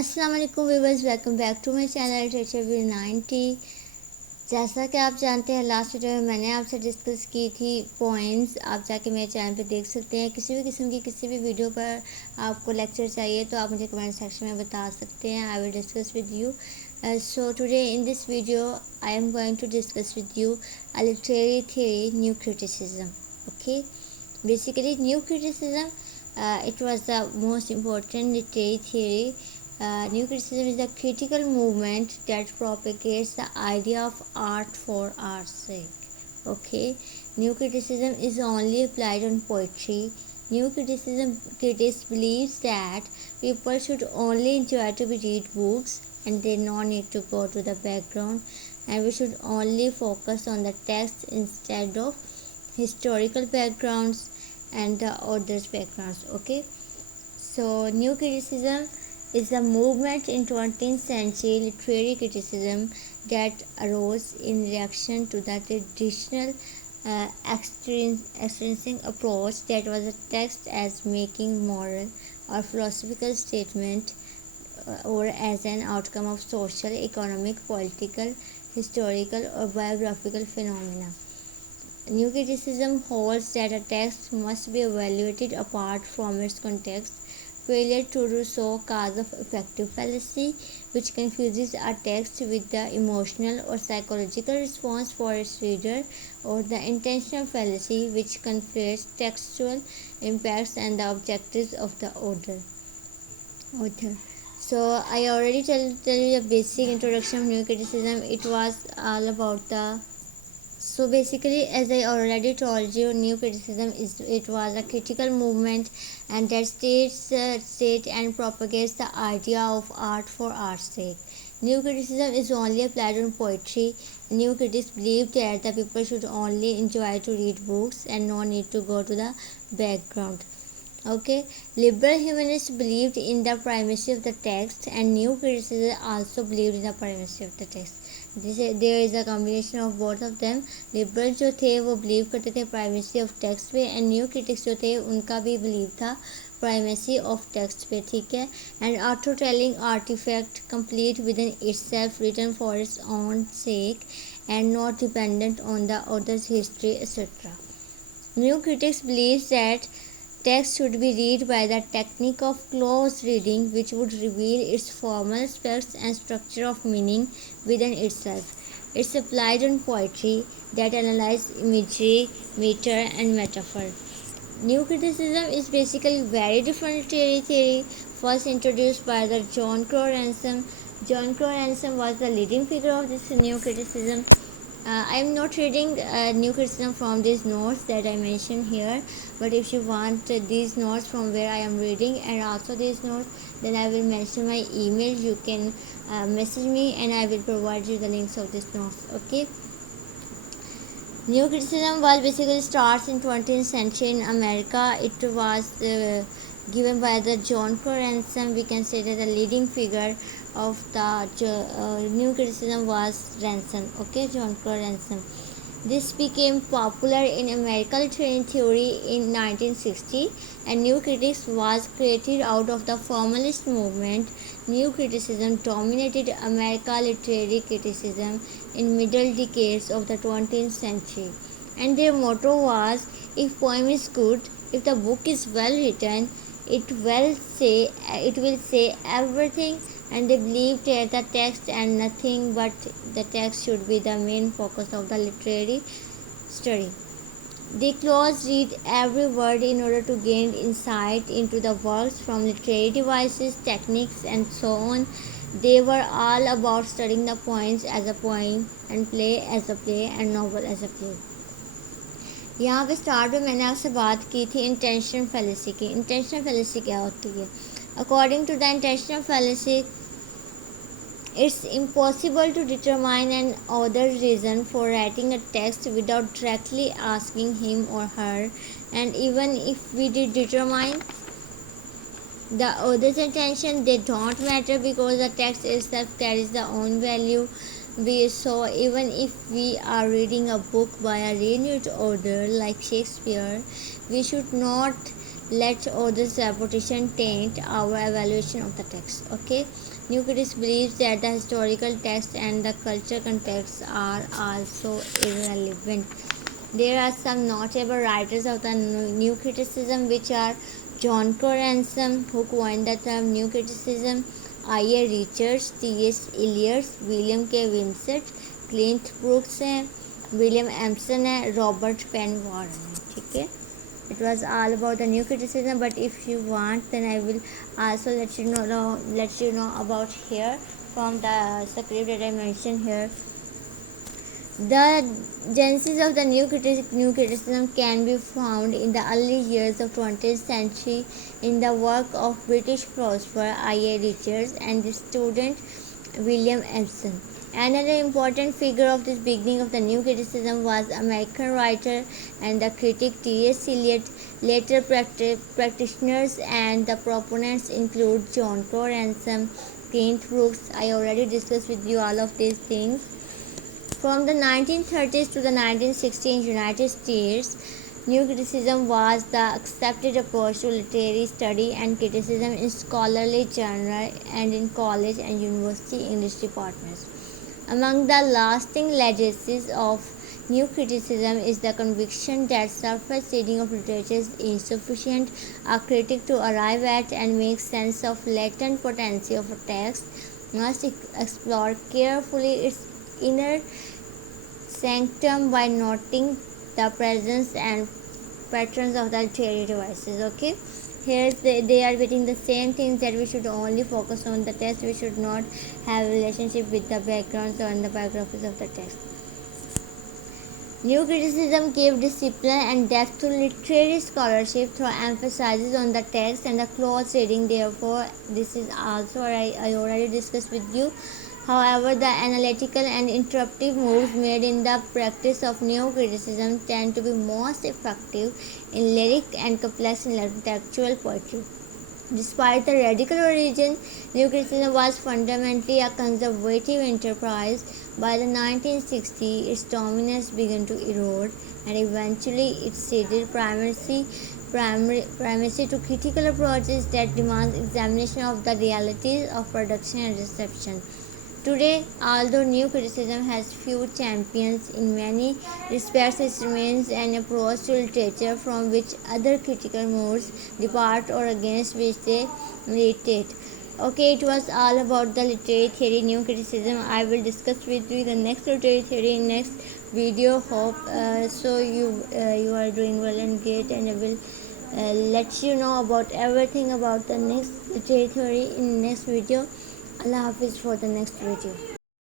अस्सलाम-ओ-अलैकुम viewers, welcome back to my channel literaturereview90। जैसा कि आप जानते हैं, लास्ट वीडियो में मैंने आपसे डिस्कस की थी पॉइंट्स। आप जाके मेरे चैनल पे देख सकते हैं। किसी भी किस्म की किसी भी वीडियो पर आपको लेक्चर चाहिए तो आप मुझे कमेंट सेक्शन में बता सकते हैं। I will discuss with you. So today in this video I am going to discuss with you a literary theory, new criticism. Okay, basically new criticism, it was the most important literary theory. New criticism is the critical movement that propagates the idea of art for art's sake. Okay, new criticism is only applied on poetry. New criticism critics believes that people should only enjoy to be read books and they no need to go to the background, and we should only focus on the text instead of historical backgrounds and the author's backgrounds. Okay, so new criticism is a movement in 20th century literary criticism that arose in reaction to the traditional extrinsic approach that was a text as making moral or philosophical statement or as an outcome of social, economic, political, historical or biographical phenomena. New criticism holds that a text must be evaluated apart from its context. Failure to do so causes effective fallacy, which confuses a text with the emotional or psychological response for its reader, or the intentional fallacy, which conflates textual impacts and the objectives of the author. So I already tell you the basic introduction of new criticism. It was all about the so basically, as I already told you, new criticism was a critical movement and that state and propagates the idea of art for art's sake. New criticism is only applied on poetry. New critics believe that the people should only enjoy to read books and no need to go to the background. Okay, liberal humanists believed in the primacy of the text, and new criticism also believed in the primacy of the text. There is a combination of both of them. Liberal जो थे वो believe करते थे primacy of text पे, and new critics जो थे उनका भी बिलीव था प्राइमेसी ऑफ टेक्स्ट पे. ठीक है, and autotelic artefact complete within itself, written for its own sake and not dependent on the others history etcetera. New critics believe that text should be read by the technique of close reading, which would reveal its formal aspects and structure of meaning within itself. It's applied on poetry that analyzes imagery, meter, and metaphor. New criticism is basically very different literary theory, first introduced by the John Crow Ransom. John Crow Ransom was the leading figure of this new criticism. I am not reading new criticism from these notes that I mentioned here, but if you want these notes from where I am reading and also these notes, then I will mention my email. You can message me and I will provide you the links of these notes. Okay. New criticism was basically starts in 20th century in America. It was given by the John Crow Ransom. We can say that the leading figure of the new criticism was Ransom. Okay, John Crow Ransom. This became popular in American literary theory in 1960, and new critics was created out of the formalist movement. New criticism dominated American literary criticism in middle decades of the 20th century, and their motto was, if poem is good, if the book is well written, it will say everything, and they believed that the text and nothing but the text should be the main focus of the literary study. They close read every word in order to gain insight into the works from literary devices, techniques, and so on. They were all about studying the poems as a poem and play as a play and novel as a play. यहाँ पे start में मैंने आपसे बात की थी intentional fallacy की. Intentional fallacy क्या होती है? According to the intentional fallacy, it's impossible to determine an author's reason for writing a text without directly asking him or her, and even if we did determine the author's intention, they don't matter because the text itself carries their own value. So even if we are reading a book by a renowned author like Shakespeare, we should not let others' reputation taint our evaluation of the text. Okay, new critics believes that the historical text and the culture context are also irrelevant. There are some notable writers of the new criticism, which are John Ransom, who coined the term new criticism, I.A. Richards, T.S. Eliot, William K. Vincent, Clint Brooks, William Emerson, Robert Penn Warren. ठीक है, it was all about the new criticism, but if you want, then I will also let you know about here from the script that I mentioned here. The genesis of the new criticism can be found in the early years of 20th century in the work of British philosopher I.A. Richards and the student William Emerson. Another important figure of this beginning of the new criticism was American writer and the critic T.S. Eliot. Later practitioners and the proponents include John Ransom, Clint Brooks. I already discussed with you all of these things. From the 1930s to the 1960s in United States, new criticism was the accepted approach to literary study and criticism in scholarly journals and in college and university English departments. Among the lasting legacies of new criticism is the conviction that surface reading of literature is insufficient. A critic to arrive at and make sense of latent potential of a text must explore carefully its inner sanctum by noting the presence and patterns of the literary devices. Okay, here they are getting the same things, that we should only focus on the text. We should not have a relationship with the backgrounds or the biographies of the text. New criticism gave discipline and depth to literary scholarship through emphasis on the text and the close reading. Therefore, this is also I already discussed with you. However, the analytical and interpretive moves made in the practice of new criticism tend to be most effective in lyric and complex intellectual poetry. Despite the radical origin, new criticism was fundamentally a conservative enterprise. By the 1960s, its dominance began to erode, and eventually it ceded primacy to critical approaches that demand examination of the realities of production and reception. Today, although new criticism has few champions, in many respects it remains an approach to literature from which other critical modes depart or against which they militate. Okay, it was all about the literary theory, new criticism. I will discuss with you the next literary theory in next video. Hope so you are doing well and great, and I will let you know about everything about the next literary theory in next video. Allah Hafiz for the next video.